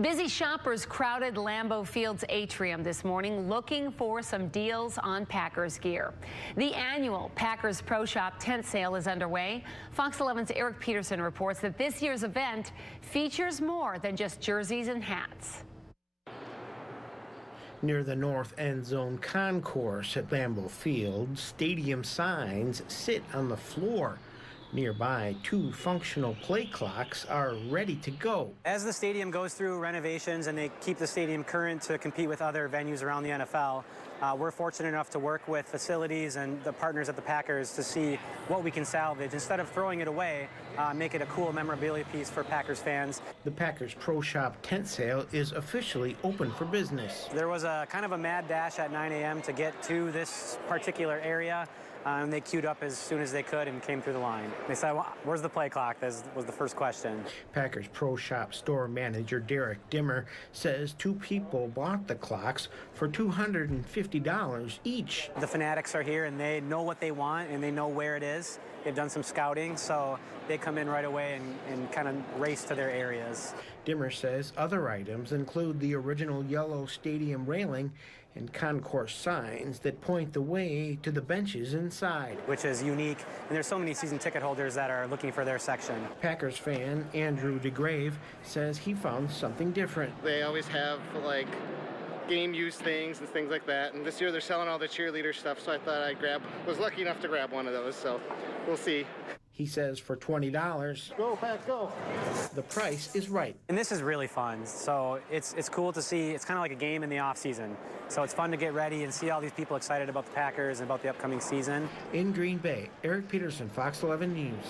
Busy shoppers crowded Lambeau Field's atrium this morning looking for some deals on Packers gear. The annual Packers Pro Shop tent sale is underway. Fox 11's Eric Peterson reports that this year's event features more than just jerseys and hats. Near the north end zone concourse at Lambeau Field, stadium signs sit on the floor. Nearby, 2 functional play clocks are ready to go. As the stadium goes through renovations and they keep the stadium current to compete with other venues around the NFL, we're fortunate enough to work with facilities and the partners at the Packers to see what we can salvage. Instead of throwing it away, make it a cool memorabilia piece for Packers fans. The Packers Pro Shop tent sale is officially open for business. There was a kind of a mad dash at 9 a.m. to get to this particular area. And they queued up as soon as they could and came through the line. They said, well, where's the play clock? That was the first question. Packers Pro Shop store manager Derek Dimmer says 2 people bought the clocks for $250 each. The fanatics are here and they know what they want and they know where it is. They've done some scouting, so they come in right away and kind of race to their areas. Dimmer says other items include the original yellow stadium railing and concourse signs that point the way to the benches inside. Which is unique, and there's so many season ticket holders that are looking for their section. Packers fan Andrew DeGrave says he found something different. They always have like game use things and things like that, and this year they're selling all the cheerleader stuff, so I thought was lucky enough to grab one of those, so we'll see. He says for $20, go Pack, go. The price is right. And this is really fun, so it's cool to see. It's kind of like a game in the off season, so it's fun to get ready and see all these people excited about the Packers and about the upcoming season. In Green Bay, Eric Peterson, Fox 11 News.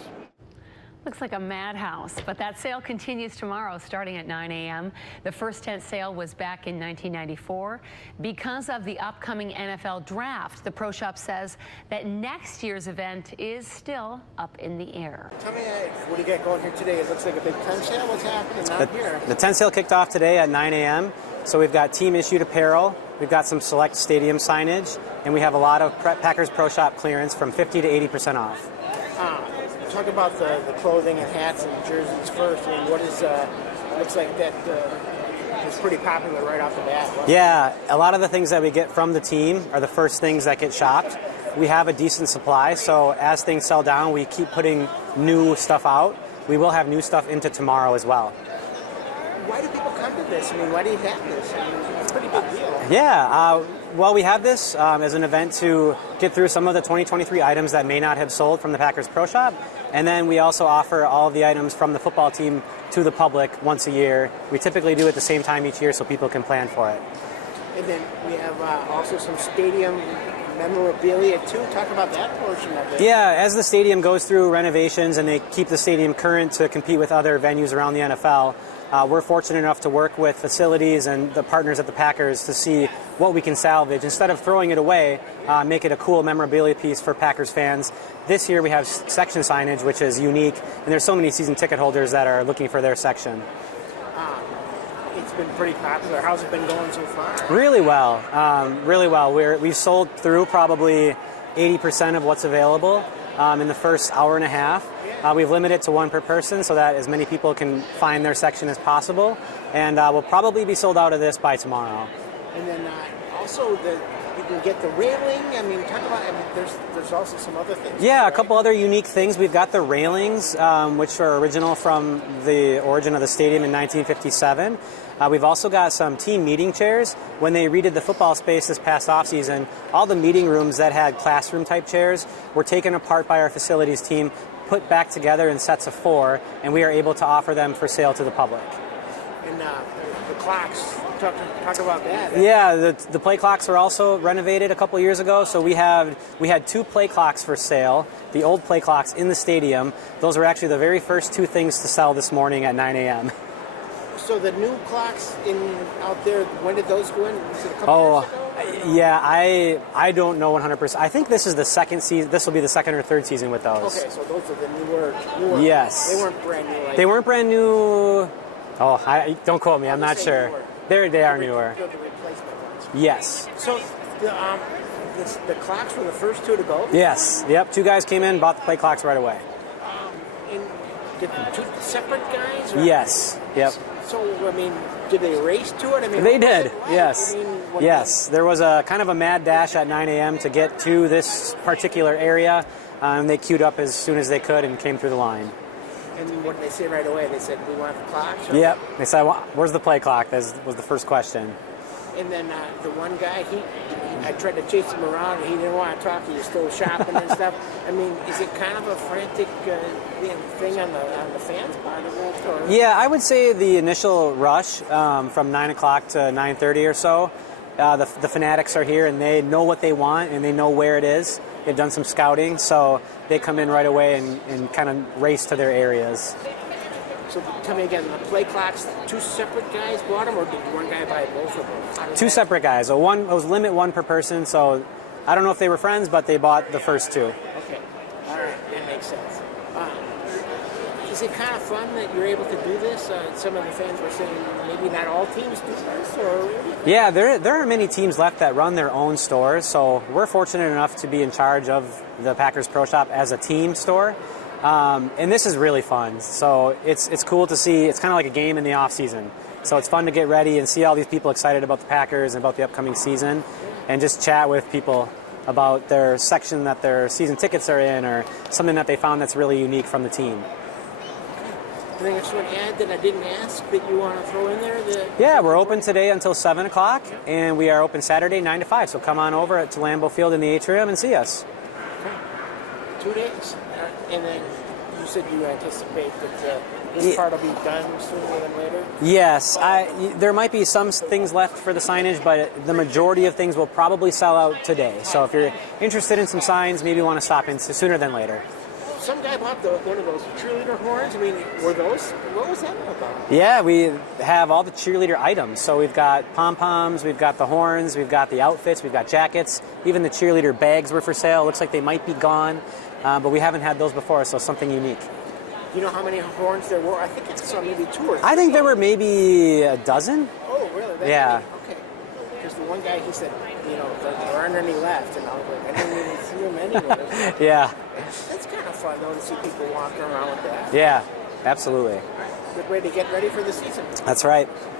Looks like a madhouse, but that sale continues tomorrow starting at 9 a.m. The first tent sale was back in 1994. Because of the upcoming NFL draft, the Pro Shop says that next year's event is still up in the air. Tell me, what do you got going here today? It looks like a big tent sale. What's happening out here? The tent sale kicked off today at 9 a.m. So we've got team-issued apparel, we've got some select stadium signage, and we have a lot of Packers Pro Shop clearance from 50 to 80% off. Talk about the clothing and hats and jerseys first. I mean, what is, looks like that is pretty popular right off the bat. Right? Yeah, a lot of the things that we get from the team are the first things that get shopped. We have a decent supply, so as things sell down, we keep putting new stuff out. We will have new stuff into tomorrow as well. Why do people come to this? I mean, why do you have this? I mean, it's a pretty big deal. Yeah, well, we have this as an event to get through some of the 2023 items that may not have sold from the Packers Pro Shop. And then we also offer all of the items from the football team to the public once a year. We typically do it the same time each year so people can plan for it. And then we have also some stadium memorabilia too. Talk about that portion of it. Yeah, as the stadium goes through renovations and they keep the stadium current to compete with other venues around the NFL, we're fortunate enough to work with facilities and the partners at the Packers to see what we can salvage. Instead of throwing it away, make it a cool memorabilia piece for Packers fans. This year we have section signage, which is unique, and there's so many season ticket holders that are looking for their section. It's been pretty popular. How's it been going so far? Really well, really well. We've sold through probably 80% of what's available in the first hour and a half. We've limited it to 1 per person so that as many people can find their section as possible, and we'll probably be sold out of this by tomorrow. And then also you can get the railing. I mean, talk about. I mean, there's also some other things. Yeah, right? a couple other unique things. We've got the railings, which are original from the origin of the stadium in 1957. We've also got some team meeting chairs. When they redid the football space this past offseason, all the meeting rooms that had classroom-type chairs were taken apart by our facilities team, put back together in sets of 4, and we are able to offer them for sale to the public. And the clocks, talk about that. Yeah, the play clocks were also renovated a couple years ago, so we had 2 play clocks for sale, the old play clocks in the stadium. Those were actually the very first 2 things to sell this morning at 9 a.m. So the new clocks out there, when did those go in? Was it a couple years ago? Yeah, I don't know 100%. I think this is the second season. This will be the second or third season with those. Okay, so those are the newer. Yes. They weren't brand new. Right? They weren't brand new. Oh, don't quote me. I'm not sure. They are newer. The replacement ones. Yes. So the clocks were the first 2 to go? Yes. Yep. 2 guys came in, bought the play clocks right away. And did 2 separate guys? Or? Yes. Yep. So, I mean, did they race to it? I mean, They what was did, it like? yes. I mean, when Yes, there was a kind of a mad dash at 9 a.m. to get to this particular area, and they queued up as soon as they could and came through the line. And what did they say right away? They said, we want the clock? So, Yep, they said, where's the play clock? That was the first question. And then the one guy, I tried to chase him around, and he didn't want to talk. He was still shopping and stuff. I mean, is it kind of a frantic thing on the fans' part of it? Or? Yeah, I would say the initial rush from 9 o'clock to 9:30 or so, the fanatics are here and they know what they want and they know where it is. They've done some scouting, so they come in right away and kind of race to their areas. So tell me again, the play clocks, two separate guys bought them, or did one guy buy both of them? Two separate guys. So it was limit one per person, so I don't know if they were friends, but they bought the first two. Okay, all right, that makes sense. Is it kind of fun that you're able to do this? Some of the fans were saying maybe not all teams do this, or? Yeah, there are many teams left that run their own stores, so we're fortunate enough to be in charge of the Packers Pro Shop as a team store. And this is really fun. So it's cool to see. It's kind of like a game in the off season. So it's fun to get ready and see all these people excited about the Packers and about the upcoming season, and just chat with people about their section that their season tickets are in, or something that they found that's really unique from the team. Anything else you want to add that I didn't ask that you want to throw in there? Yeah, we're open today until 7 o'clock, and we are open Saturday 9 to 5. So come on over to Lambeau Field in the atrium and see us. Okay. 2 days. And then you said you anticipate that this part will be done sooner than later? Yes. There might be some things left for the signage, but the majority of things will probably sell out today. So if you're interested in some signs, maybe you want to stop in sooner than later. Some guy bought one of those cheerleader horns. I mean, what was that about? Yeah, we have all the cheerleader items. So we've got pom-poms, we've got the horns, we've got the outfits, we've got jackets. Even the cheerleader bags were for sale. Looks like they might be gone, but we haven't had those before, so something unique. You know how many horns there were? I think I saw maybe 2 or 3. I think there were maybe a dozen. Oh, really? That Yeah. many? Okay. Because the one guy, he said, there aren't any left. And I was like, I didn't even see them anywhere. Yeah. That's kind of fun, though, to see people walking around with that. Yeah, absolutely. Good way to get ready for the season. That's right.